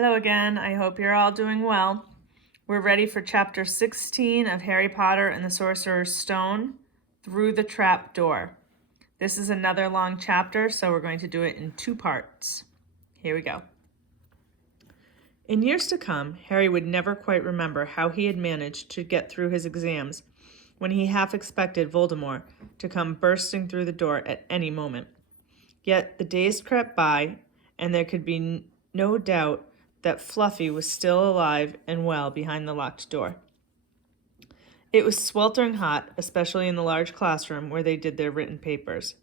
Hello again. I hope you're all doing well. We're ready for chapter 16 of Harry Potter and the Sorcerer's Stone, Through the Trap Door. This is another long chapter, so we're going to do it in two parts. Here we go. In years to come, Harry would never quite remember how he had managed to get through his exams when he half expected Voldemort to come bursting through the door at any moment. Yet the days crept by, and there could be no doubt that Fluffy was still alive and well behind the locked door. It was sweltering hot, especially in the large classroom where they did their written papers.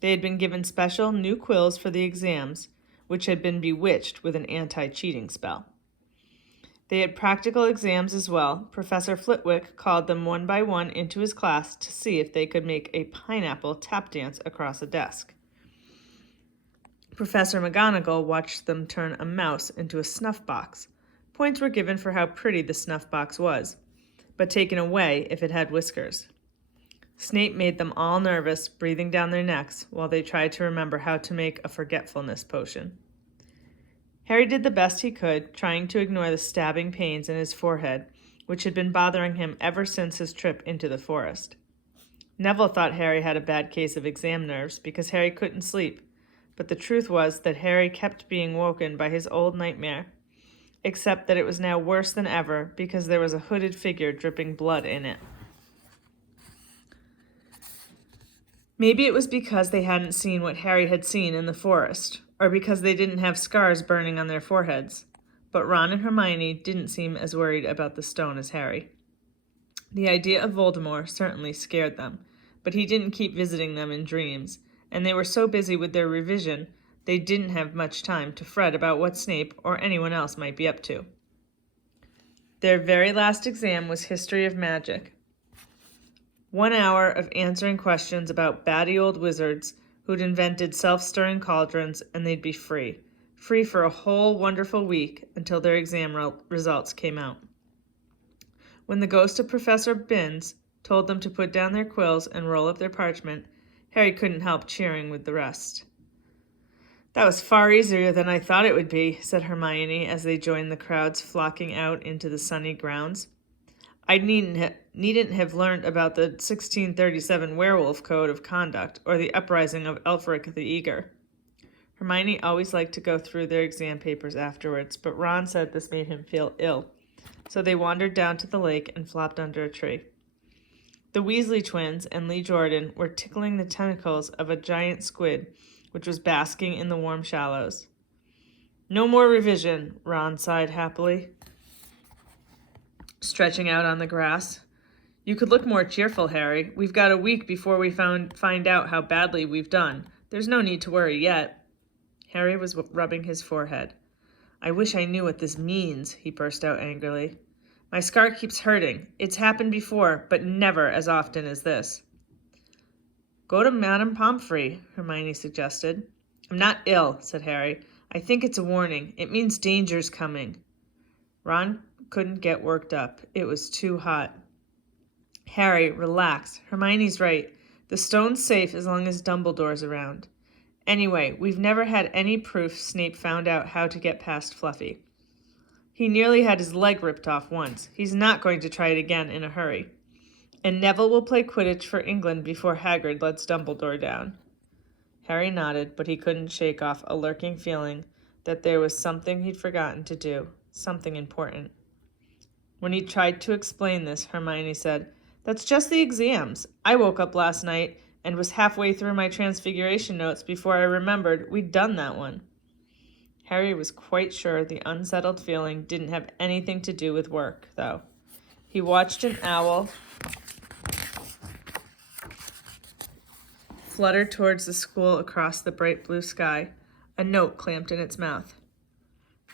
They had been given special new quills for the exams, which had been bewitched with an anti-cheating spell. They had practical exams as well. Professor Flitwick called them one by one into his class to see if they could make a pineapple tap dance across a desk. Professor McGonagall watched them turn a mouse into a snuff box. Points were given for how pretty the snuff box was, but taken away if it had whiskers. Snape made them all nervous, breathing down their necks, while they tried to remember how to make a forgetfulness potion. Harry did the best he could, trying to ignore the stabbing pains in his forehead, which had been bothering him ever since his trip into the forest. Neville thought Harry had a bad case of exam nerves because Harry couldn't sleep, but the truth was that Harry kept being woken by his old nightmare, except that it was now worse than ever because there was a hooded figure dripping blood in it. Maybe it was because they hadn't seen what Harry had seen in the forest, or because they didn't have scars burning on their foreheads, but Ron and Hermione didn't seem as worried about the stone as Harry. The idea of Voldemort certainly scared them, but he didn't keep visiting them in dreams, and they were so busy with their revision they didn't have much time to fret about what Snape or anyone else might be up to. Their very last exam was History of Magic. 1 hour of answering questions about batty old wizards who'd invented self-stirring cauldrons, and they'd be free. Free for a whole wonderful week until their exam results came out. When the ghost of Professor Binns told them to put down their quills and roll up their parchment, Harry couldn't help cheering with the rest. "That was far easier than I thought it would be," said Hermione as they joined the crowds flocking out into the sunny grounds. "I needn't have learned about the 1637 Werewolf Code of Conduct or the uprising of Elfric the Eager." Hermione always liked to go through their exam papers afterwards, but Ron said this made him feel ill, so they wandered down to the lake and flopped under a tree. The Weasley twins and Lee Jordan were tickling the tentacles of a giant squid, which was basking in the warm shallows. "No more revision," Ron sighed happily, stretching out on the grass. "You could look more cheerful, Harry. We've got a week before we find out how badly we've done. There's no need to worry yet." Harry was rubbing his forehead. "I wish I knew what this means," he burst out angrily. "My scar keeps hurting. It's happened before, but never as often as this." "Go to Madame Pomfrey," Hermione suggested. "I'm not ill," said Harry. "I think it's a warning. It means danger's coming." Ron couldn't get worked up. It was too hot. "Harry, relax. Hermione's right. The stone's safe as long as Dumbledore's around. Anyway, we've never had any proof Snape found out how to get past Fluffy. He nearly had his leg ripped off once. He's not going to try it again in a hurry. And Neville will play Quidditch for England before Hagrid lets Dumbledore down." Harry nodded, but he couldn't shake off a lurking feeling that there was something he'd forgotten to do, something important. When he tried to explain this, Hermione said, "That's just the exams. I woke up last night and was halfway through my Transfiguration notes before I remembered we'd done that one." Harry was quite sure the unsettled feeling didn't have anything to do with work, though. He watched an owl flutter towards the school across the bright blue sky, a note clamped in its mouth.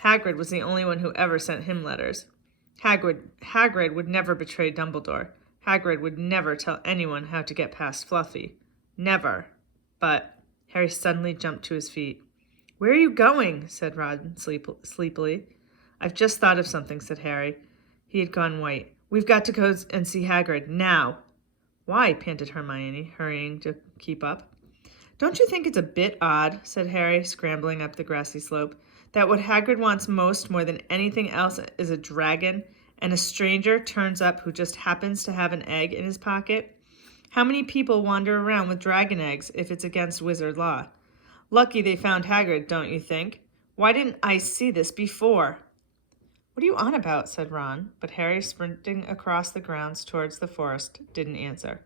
Hagrid was the only one who ever sent him letters. Hagrid would never betray Dumbledore. Hagrid would never tell anyone how to get past Fluffy. Never. But Harry suddenly jumped to his feet. "Where are you going?" said Ron sleepily. "I've just thought of something," said Harry. He had gone white. "We've got to go and see Hagrid, now." "Why?" panted Hermione, hurrying to keep up. "Don't you think it's a bit odd," said Harry, scrambling up the grassy slope, "that what Hagrid wants most more than anything else is a dragon, and a stranger turns up who just happens to have an egg in his pocket? How many people wander around with dragon eggs if it's against wizard law? Lucky they found Hagrid, don't you think? Why didn't I see this before?" "What are you on about?" said Ron, but Harry, sprinting across the grounds towards the forest, didn't answer.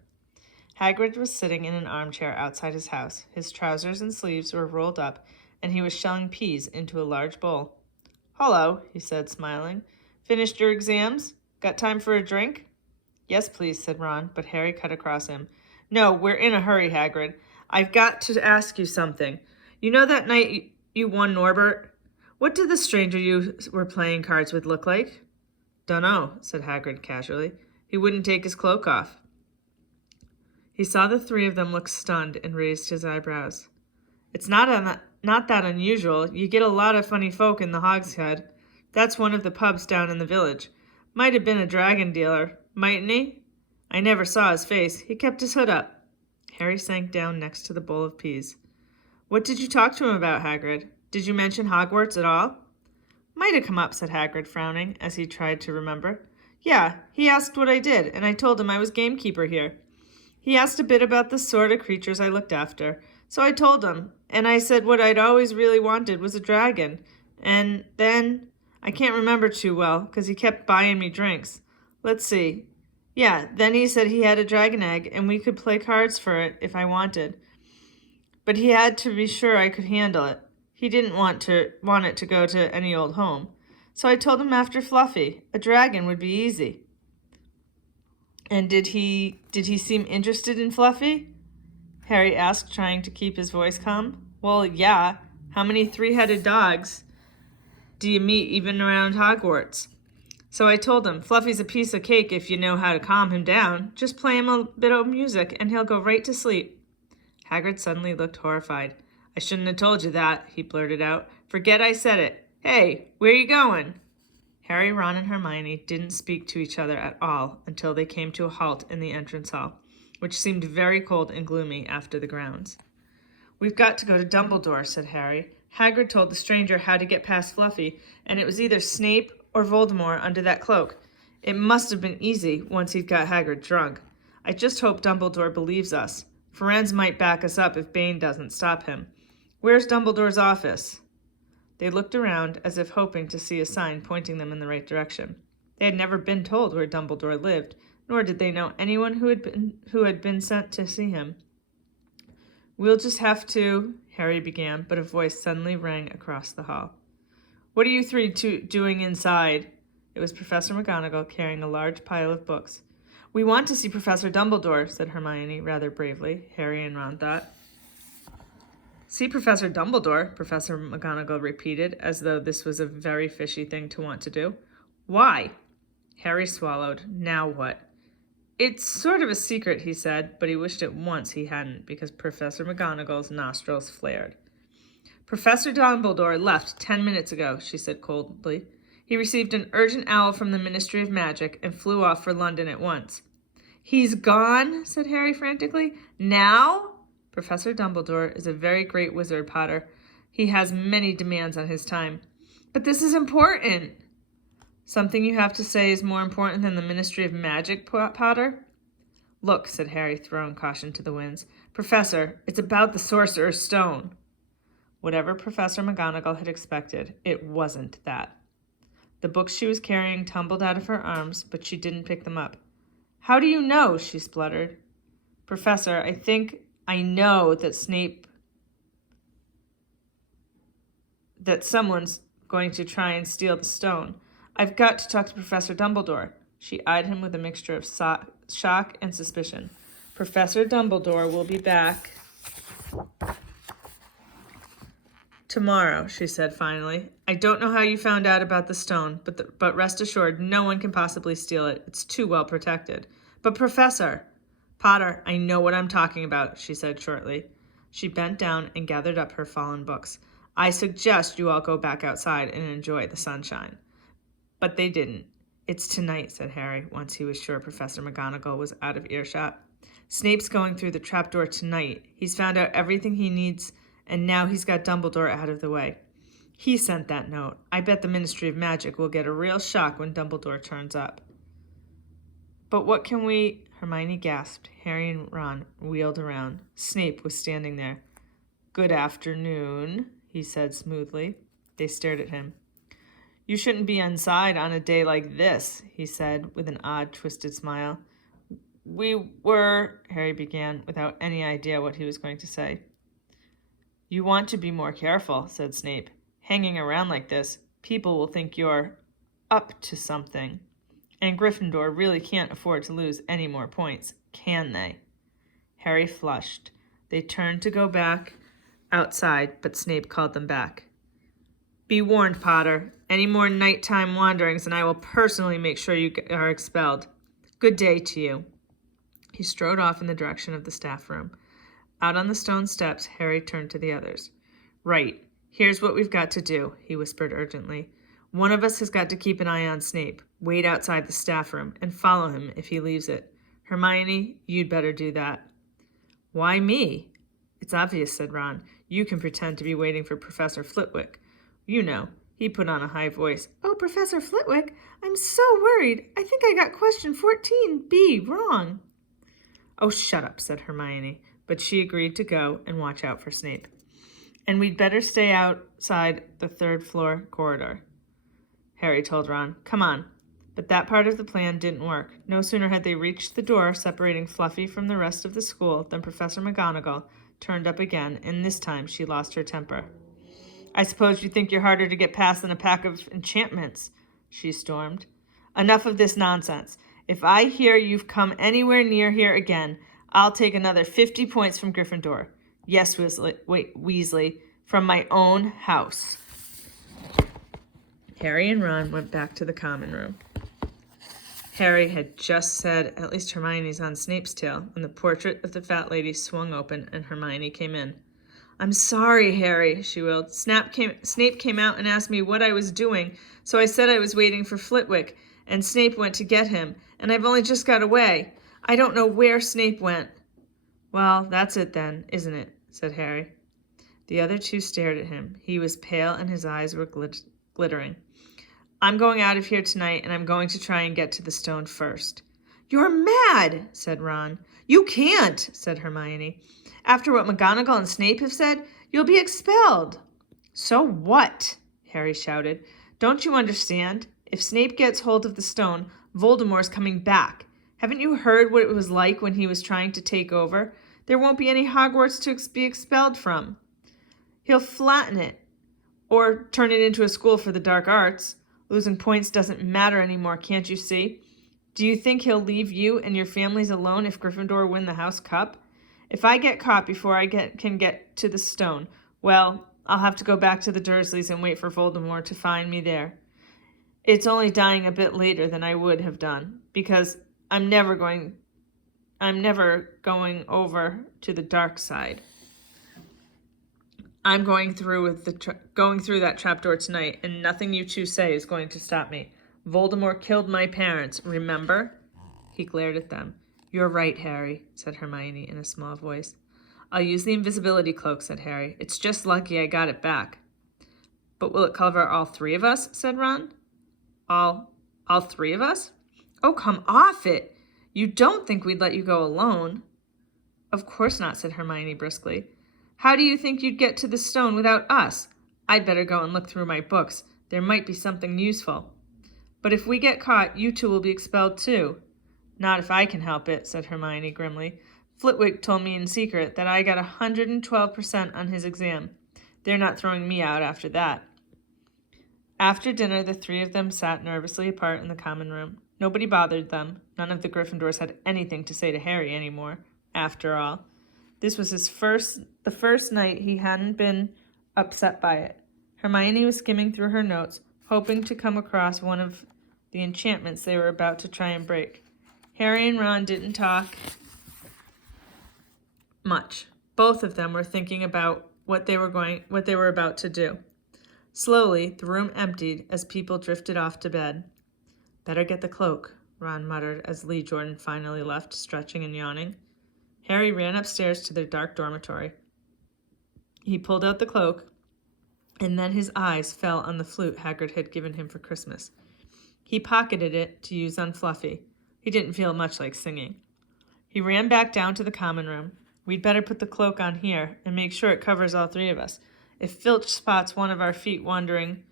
Hagrid was sitting in an armchair outside his house. His trousers and sleeves were rolled up, and he was shelling peas into a large bowl. "Hullo," he said, smiling. "Finished your exams? Got time for a drink?" "Yes, please," said Ron, but Harry cut across him. "No, we're in a hurry, Hagrid. I've got to ask you something. You know that night you won Norbert? What did the stranger you were playing cards with look like?" "Dunno," said Hagrid casually. "He wouldn't take his cloak off." He saw the three of them look stunned and raised his eyebrows. "It's not that unusual. You get a lot of funny folk in the Hogshead. That's one of the pubs down in the village. Might have been a dragon dealer, mightn't he? I never saw his face. He kept his hood up." Harry sank down next to the bowl of peas. "What did you talk to him about, Hagrid? Did you mention Hogwarts at all?" "Might have come up," said Hagrid, frowning, as he tried to remember. "Yeah, he asked what I did, and I told him I was gamekeeper here. He asked a bit about the sort of creatures I looked after. So I told him, and I said what I'd always really wanted was a dragon. And then, I can't remember too well, because he kept buying me drinks. Let's see. Yeah, then he said he had a dragon egg, and we could play cards for it if I wanted. But he had to be sure I could handle it. He didn't want it to go to any old home. So I told him after Fluffy, a dragon would be easy." "And did he seem interested in Fluffy?" Harry asked, trying to keep his voice calm. "Well, yeah. How many three-headed dogs do you meet even around Hogwarts?" So I told him, "Fluffy's a piece of cake if you know how to calm him down. Just play him a bit of music and he'll go right to sleep." Hagrid suddenly looked horrified. "I shouldn't have told you that," he blurted out. "Forget I said it. Hey, where you going?" Harry, Ron, and Hermione didn't speak to each other at all until they came to a halt in the entrance hall, which seemed very cold and gloomy after the grounds. "We've got to go to Dumbledore," said Harry. "Hagrid told the stranger how to get past Fluffy, and it was either Snape or Voldemort under that cloak. It must have been easy once he'd got Hagrid drunk. I just hope Dumbledore believes us. Firenze might back us up if Bane doesn't stop him. Where's Dumbledore's office?" They looked around as if hoping to see a sign pointing them in the right direction. They had never been told where Dumbledore lived, nor did they know anyone who had been sent to see him. "We'll just have to," Harry began, but a voice suddenly rang across the hall. "What are you three doing inside?" It was Professor McGonagall carrying a large pile of books. "We want to see Professor Dumbledore," said Hermione rather bravely, Harry and Ron thought. "See Professor Dumbledore," Professor McGonagall repeated, as though this was a very fishy thing to want to do. "Why?" Harry swallowed. Now what? "It's sort of a secret," he said, but he wished at once he hadn't, because Professor McGonagall's nostrils flared. "Professor Dumbledore left 10 minutes ago," she said coldly. "He received an urgent owl from the Ministry of Magic and flew off for London at once." "He's gone?" said Harry frantically. "Now?" "Professor Dumbledore is a very great wizard, Potter. He has many demands on his time." "But this is important." "Something you have to say is more important than the Ministry of Magic, Potter?" "Look," said Harry, throwing caution to the winds. "Professor, it's about the Sorcerer's Stone." Whatever Professor McGonagall had expected, it wasn't that. The books she was carrying tumbled out of her arms, but she didn't pick them up. "How do you know?" she spluttered. "Professor, I know that that someone's going to try and steal the stone. I've got to talk to Professor Dumbledore." She eyed him with a mixture of shock and suspicion. "Professor Dumbledore will be back tomorrow," she said finally. "I don't know how you found out about the stone, but rest assured no one can possibly steal it. It's too well protected." "But Professor—" "Potter, I know what I'm talking about," she said shortly. She bent down and gathered up her fallen books. "I suggest you all go back outside and enjoy the sunshine." But they didn't. "It's tonight," said Harry, once he was sure Professor McGonagall was out of earshot. Snape's going through the trapdoor tonight. He's found out everything he needs, and now he's got Dumbledore out of the way. He sent that note. I bet the Ministry of Magic will get a real shock when Dumbledore turns up. But what can we... Hermione gasped. Harry and Ron wheeled around. Snape was standing there. Good afternoon, he said smoothly. They stared at him. You shouldn't be inside on a day like this, he said with an odd, twisted smile. We were, Harry began, without any idea what he was going to say. You want to be more careful, said Snape. Hanging around like this, people will think you're up to something. And Gryffindor really can't afford to lose any more points, can they? Harry flushed. They turned to go back outside, but Snape called them back. Be warned, Potter. Any more nighttime wanderings, and I will personally make sure you are expelled. Good day to you. He strode off in the direction of the staff room. Out on the stone steps, Harry turned to the others. Right. Here's what we've got to do, he whispered urgently. One of us has got to keep an eye on Snape, wait outside the staff room, and follow him if he leaves it. Hermione, you'd better do that. Why me? It's obvious, said Ron. You can pretend to be waiting for Professor Flitwick. You know, he put on a high voice. Oh, Professor Flitwick, I'm so worried. I think I got question 14B wrong. Oh, shut up, said Hermione, but she agreed to go and watch out for Snape. And we'd better stay outside the third-floor corridor. Harry told Ron, come on. But that part of the plan didn't work. No sooner had they reached the door separating Fluffy from the rest of the school than Professor McGonagall turned up again, and this time she lost her temper. I suppose you think you're harder to get past than a pack of enchantments, she stormed. Enough of this nonsense. If I hear you've come anywhere near here again, I'll take another 50 points from Gryffindor. Yes, Weasley, from my own house. Harry and Ron went back to the common room. Harry had just said, at least Hermione's on Snape's tail, when the portrait of the fat lady swung open and Hermione came in. I'm sorry, Harry, she wailed. Snape came out and asked me what I was doing, so I said I was waiting for Flitwick, and Snape went to get him, and I've only just got away. I don't know where Snape went. Well, that's it then, isn't it? Said Harry. The other two stared at him. He was pale and his eyes were glittering. I'm going out of here tonight, and I'm going to try and get to the stone first. You're mad, said Ron. You can't, said Hermione. After what McGonagall and Snape have said, you'll be expelled. So what? Harry shouted. Don't you understand? If Snape gets hold of the stone, Voldemort's coming back. Haven't you heard what it was like when he was trying to take over? There won't be any Hogwarts to be expelled from. He'll flatten it, or turn it into a school for the dark arts. Losing points doesn't matter anymore, can't you see? Do you think he'll leave you and your families alone if Gryffindor win the House Cup? If I get caught before I can get to the stone, well, I'll have to go back to the Dursleys and wait for Voldemort to find me there. It's only dying a bit later than I would have done, because I'm never going over to the dark side. I'm going through that trapdoor tonight, and nothing you two say is going to stop me. Voldemort killed my parents, remember? He glared at them. You're right, Harry, said Hermione in a small voice. I'll use the invisibility cloak, said Harry. It's just lucky I got it back. But will it cover all three of us, said Ron. All three of us? Oh, come off it! You don't think we'd let you go alone? Of course not, said Hermione briskly. How do you think you'd get to the stone without us? I'd better go and look through my books. There might be something useful. But if we get caught, you two will be expelled too. Not if I can help it, said Hermione grimly. Flitwick told me in secret that I got 112% on his exam. They're not throwing me out after that. After dinner, the three of them sat nervously apart in the common room. Nobody bothered them. None of the Gryffindors had anything to say to Harry anymore, after all. This was the first night he hadn't been upset by it. Hermione was skimming through her notes, hoping to come across one of the enchantments they were about to try and break. Harry and Ron didn't talk much. Both of them were thinking about what they were about to do. Slowly, the room emptied as people drifted off to bed. Better get the cloak, Ron muttered as Lee Jordan finally left, stretching and yawning. Harry ran upstairs to their dark dormitory. He pulled out the cloak, and then his eyes fell on the flute Hagrid had given him for Christmas. He pocketed it to use on Fluffy. He didn't feel much like singing. He ran back down to the common room. We'd better put the cloak on here and make sure it covers all three of us. If Filch spots one of our feet wandering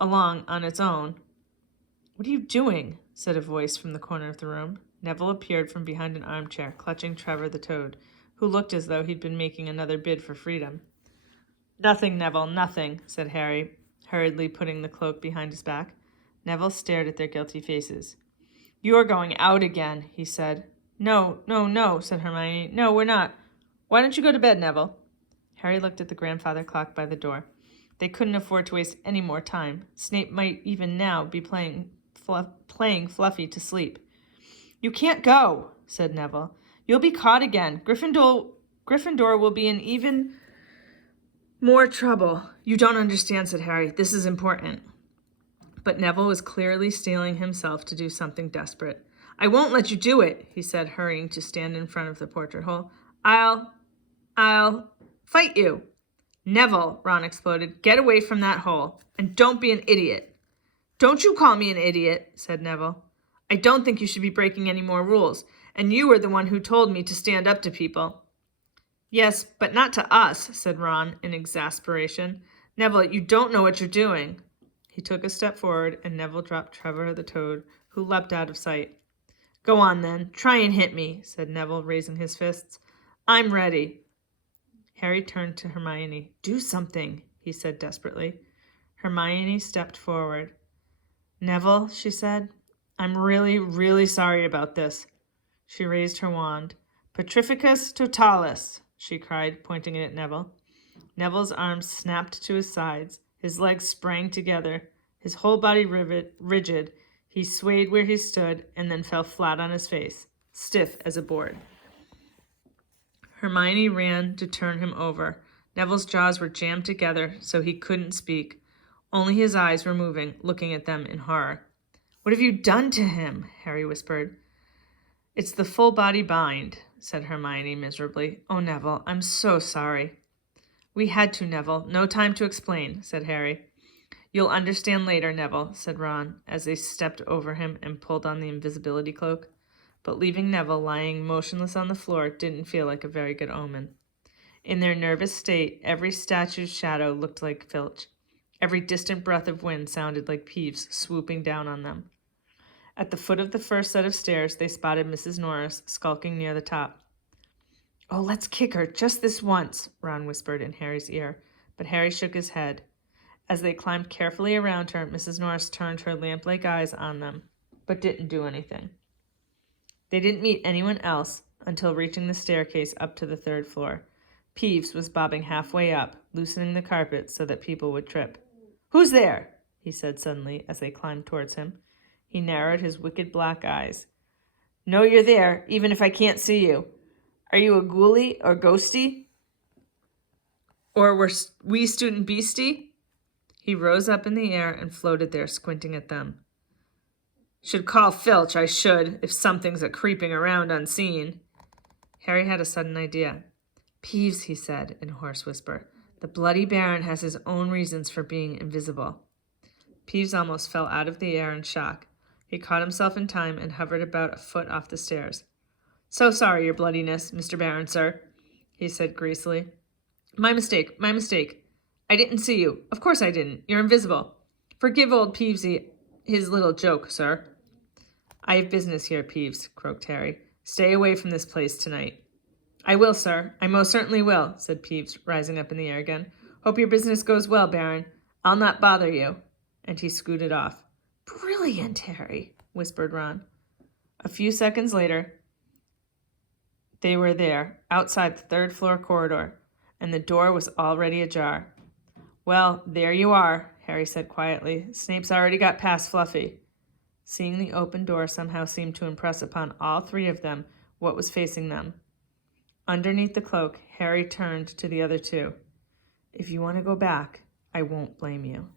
along on its own... What are you doing? Said a voice from the corner of the room. Neville appeared from behind an armchair, clutching Trevor the Toad, who looked as though he'd been making another bid for freedom. Nothing, Neville, nothing, said Harry, hurriedly putting the cloak behind his back. Neville stared at their guilty faces. You are going out again, he said. No, said Hermione. No, we're not. Why don't you go to bed, Neville? Harry looked at the grandfather clock by the door. They couldn't afford to waste any more time. Snape might even now be playing Fluffy to sleep. You can't go, said Neville. You'll be caught again. Gryffindor will be in even more trouble. You don't understand, said Harry. This is important. But Neville was clearly steeling himself to do something desperate. I won't let you do it, he said, hurrying to stand in front of the portrait hole. I'll fight you. Neville, Ron exploded, get away from that hole, and don't be an idiot. Don't you call me an idiot, said Neville. I don't think you should be breaking any more rules, and you were the one who told me to stand up to people. Yes, but not to us, said Ron in exasperation. Neville, you don't know what you're doing. He took a step forward, and Neville dropped Trevor the Toad, who leapt out of sight. Go on, then. Try and hit me, said Neville, raising his fists. I'm ready. Harry turned to Hermione. Do something, he said desperately. Hermione stepped forward. Neville, she said, I'm really, really sorry about this. She raised her wand. Petrificus totalis, she cried, pointing it at Neville. Neville's arms snapped to his sides. His legs sprang together. His whole body rigid. He swayed where he stood and then fell flat on his face, stiff as a board. Hermione ran to turn him over. Neville's jaws were jammed together so he couldn't speak. Only his eyes were moving, looking at them in horror. What have you done to him? Harry whispered. It's the full body bind, said Hermione miserably. Oh, Neville, I'm so sorry. We had to, Neville. No time to explain, said Harry. You'll understand later, Neville, said Ron, as they stepped over him and pulled on the invisibility cloak. But leaving Neville lying motionless on the floor didn't feel like a very good omen. In their nervous state, every statue's shadow looked like Filch. Every distant breath of wind sounded like Peeves swooping down on them. At the foot of the first set of stairs, they spotted Mrs. Norris skulking near the top. Oh, let's kick her, just this once, Ron whispered in Harry's ear, but Harry shook his head. As they climbed carefully around her, Mrs. Norris turned her lamp-like eyes on them, but didn't do anything. They didn't meet anyone else until reaching the staircase up to the third floor. Peeves was bobbing halfway up, loosening the carpet so that people would trip. Who's there? He said suddenly as they climbed towards him. He narrowed his wicked black eyes. Know you're there, even if I can't see you. Are you a ghoulie or ghosty? Or were we student beastie? He rose up in the air and floated there, squinting at them. Should call Filch, I should, if something's a-creeping around unseen. Harry had a sudden idea. Peeves, he said in a hoarse whisper, the Bloody Baron has his own reasons for being invisible. Peeves almost fell out of the air in shock. He caught himself in time and hovered about a foot off the stairs. So sorry, your bloodiness, Mr. Baron, sir, he said greasily. My mistake. I didn't see you. Of course I didn't. You're invisible. Forgive old Peevesy his little joke, sir. I have business here, Peeves, croaked Harry. Stay away from this place tonight. I will, sir. I most certainly will, said Peeves, rising up in the air again. Hope your business goes well, Baron. I'll not bother you. And he scooted off. Brilliant, Harry, whispered Ron. A few seconds later, they were there, outside the third-floor corridor, and the door was already ajar. Well, there you are, Harry said quietly. Snape's already got past Fluffy. Seeing the open door somehow seemed to impress upon all three of them what was facing them. Underneath the cloak, Harry turned to the other two. If you want to go back, I won't blame you.